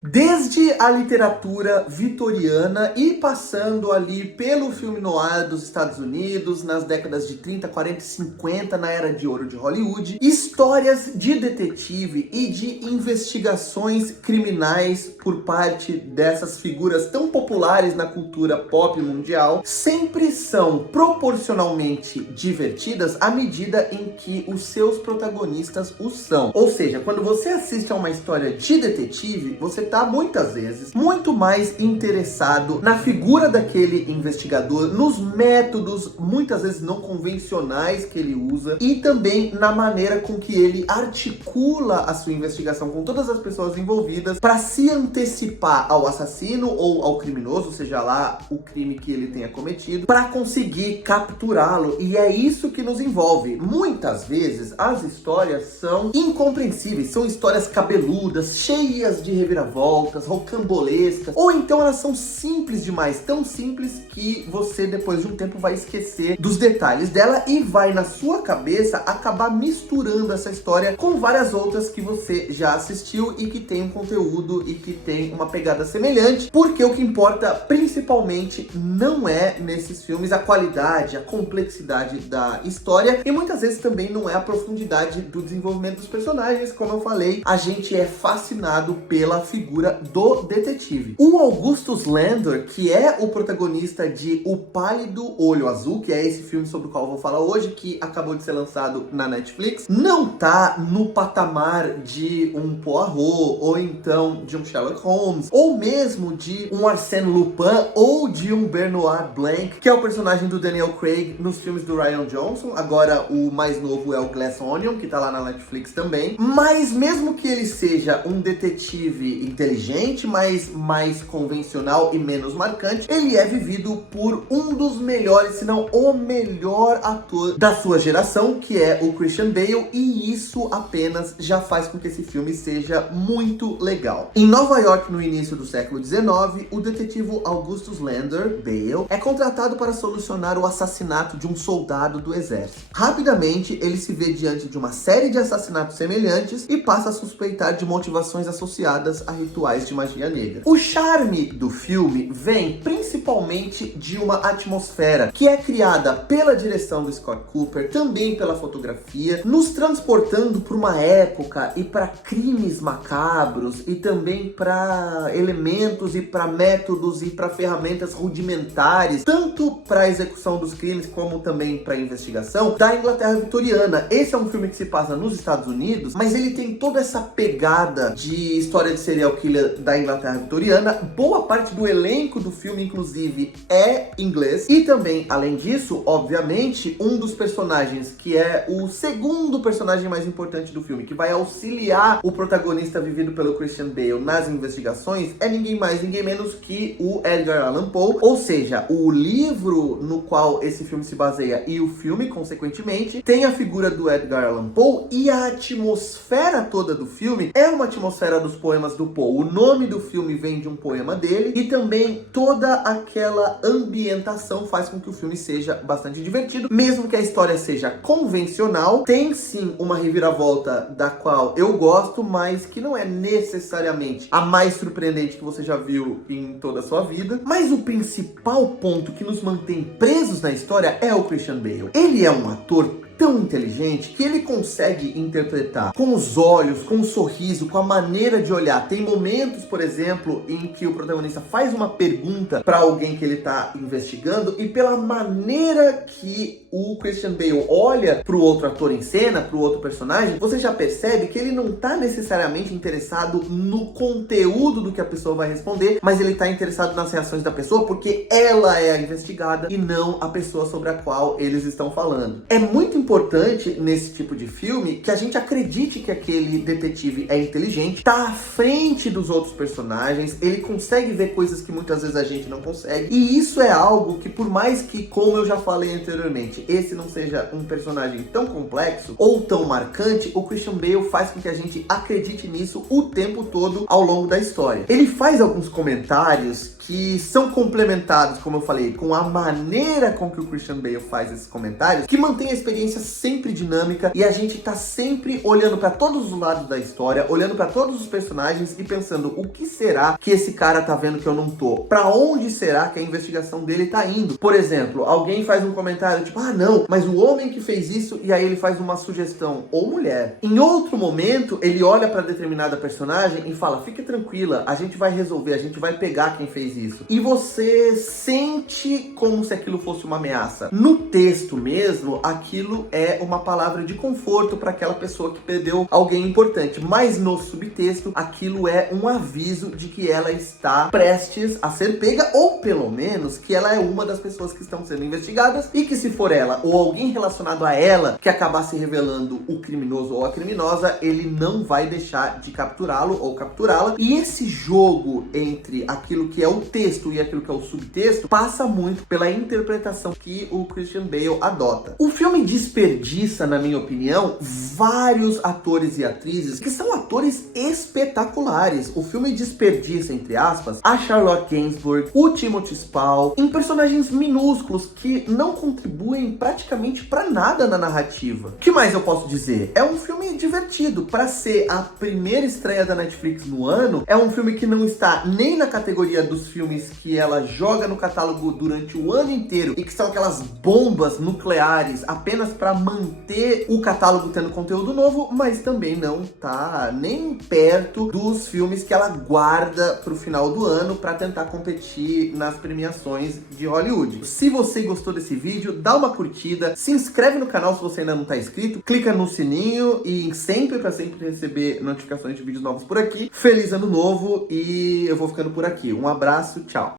Desde a literatura vitoriana e passando ali pelo filme noir dos Estados Unidos, nas décadas de 30, 40 e 50, na era de ouro de Hollywood, histórias de detetive e de investigações criminais por parte dessas figuras tão populares na cultura pop mundial sempre são proporcionalmente divertidas à medida em que os seus protagonistas o são. Ou seja, quando você assiste a uma história de detetive, você tá muitas vezes muito mais interessado na figura daquele investigador, nos métodos muitas vezes não convencionais que ele usa e também na maneira com que ele articula a sua investigação com todas as pessoas envolvidas para se antecipar ao assassino ou ao criminoso, seja lá o crime que ele tenha cometido, para conseguir capturá-lo. E é isso que nos envolve. Muitas vezes as histórias são incompreensíveis, são histórias cabeludas, cheias de reviravoltas, rocambolescas, ou então elas são simples demais, tão simples que você depois de um tempo vai esquecer dos detalhes dela e vai na sua cabeça acabar misturando essa história com várias outras que você já assistiu e que tem um conteúdo e que tem uma pegada semelhante, porque o que importa principalmente não é nesses filmes a qualidade, a complexidade da história e muitas vezes também não é a profundidade do desenvolvimento dos personagens. Como eu falei, a gente é fascinado pela figura do detetive. O Augustus Lander, que é o protagonista de O Pálido Olho Azul, que é esse filme sobre o qual eu vou falar hoje, que acabou de ser lançado na Netflix, não tá no patamar de um Poirot, ou então de um Sherlock Holmes, ou mesmo de um Arsène Lupin, ou de um Benoit Blanc, que é o personagem do Daniel Craig nos filmes do Rian Johnson. Agora o mais novo é o Glass Onion, que tá lá na Netflix também. Mas mesmo que ele seja um detetive inteligente, mas mais convencional e menos marcante, ele é vivido por um dos melhores, se não o melhor ator da sua geração, que é o Christian Bale, e isso apenas já faz com que esse filme seja muito legal. Em Nova York, no início do século XIX, o detetive Augustus Lander, Bale, é contratado para solucionar o assassinato de um soldado do exército. Rapidamente, ele se vê diante de uma série de assassinatos semelhantes e passa a suspeitar de motivações associadas a rituais de magia negra. O charme do filme vem principalmente de uma atmosfera que é criada pela direção do Scott Cooper, também pela fotografia, nos transportando para uma época e para crimes macabros e também para elementos e para métodos e para ferramentas rudimentares, tanto para a execução dos crimes como também para a investigação da Inglaterra vitoriana. Esse é um filme que se passa nos Estados Unidos, mas ele tem toda essa pegada de história de serial killer da Inglaterra vitoriana. Boa parte do elenco do filme, inclusive, é inglês. E também, além disso, obviamente, um dos personagens, que é o segundo personagem mais importante do filme, que vai auxiliar o protagonista vivido pelo Christian Bale nas investigações, é ninguém mais, ninguém menos que o Edgar Allan Poe. Ou seja, o livro no qual esse filme se baseia e o filme, consequentemente, tem a figura do Edgar Allan Poe, e a atmosfera toda do filme é uma atmosfera dos poemas do Poe. O nome do filme vem de um poema dele e também toda aquela ambientação faz com que o filme seja bastante divertido, mesmo que a história seja convencional. Tem sim uma reviravolta da qual eu gosto, mas que não é necessariamente a mais surpreendente que você já viu em toda a sua vida. Mas o principal ponto que nos mantém presos na história é o Christian Bale. Ele é um ator tão inteligente que ele consegue interpretar com os olhos, com o sorriso, com a maneira de olhar. Tem momentos, por exemplo, em que o protagonista faz uma pergunta para alguém que ele tá investigando e pela maneira que o Christian Bale olha pro outro ator em cena, pro outro personagem, você já percebe que ele não tá necessariamente interessado no conteúdo do que a pessoa vai responder, mas ele tá interessado nas reações da pessoa porque ela é a investigada e não a pessoa sobre a qual eles estão falando. É muito importante nesse tipo de filme que a gente acredite que aquele detetive é inteligente, tá à frente dos outros personagens, ele consegue ver coisas que muitas vezes a gente não consegue, e isso é algo que, por mais que, como eu já falei anteriormente, esse não seja um personagem tão complexo ou tão marcante, o Christian Bale faz com que a gente acredite nisso o tempo todo ao longo da história. Ele faz alguns comentários que são complementados, como eu falei, com a maneira com que o Christian Bale faz esses comentários, que mantém a experiência sempre dinâmica e a gente tá sempre olhando pra todos os lados da história, olhando pra todos os personagens e pensando, o que será que esse cara tá vendo que eu não tô? Pra onde será que a investigação dele tá indo? Por exemplo, alguém faz um comentário tipo, ah não, mas o homem que fez isso, e aí ele faz uma sugestão, ou mulher. Em outro momento, ele olha pra determinada personagem e fala, fique tranquila, a gente vai resolver, a gente vai pegar quem fez isso. E você sente como se aquilo fosse uma ameaça. No texto mesmo, aquilo é uma palavra de conforto para aquela pessoa que perdeu alguém importante, mas no subtexto, aquilo é um aviso de que ela está prestes a ser pega, ou pelo menos que ela é uma das pessoas que estão sendo investigadas, e que se for ela ou alguém relacionado a ela que acabar se revelando o criminoso ou a criminosa, ele não vai deixar de capturá-lo ou capturá-la. E esse jogo entre aquilo que é o texto e aquilo que é o subtexto passa muito pela interpretação que o Christian Bale adota. O filme desperdiça, na minha opinião, vários atores e atrizes que são atores espetaculares. O filme desperdiça, entre aspas, a Charlotte Gainsbourg, o Timothy Spall, em personagens minúsculos que não contribuem praticamente pra nada na narrativa. O que mais eu posso dizer? É um filme divertido. Pra ser a primeira estreia da Netflix no ano, é um filme que não está nem na categoria dos filmes que ela joga no catálogo durante o ano inteiro e que são aquelas bombas nucleares apenas para manter o catálogo tendo conteúdo novo, mas também não tá nem perto dos filmes que ela guarda pro final do ano para tentar competir nas premiações de Hollywood. Se você gostou desse vídeo, dá uma curtida, se inscreve no canal se você ainda não tá inscrito, clica no sininho e sempre para sempre receber notificações de vídeos novos por aqui. Feliz ano novo e eu vou ficando por aqui. Um abraço, tchau!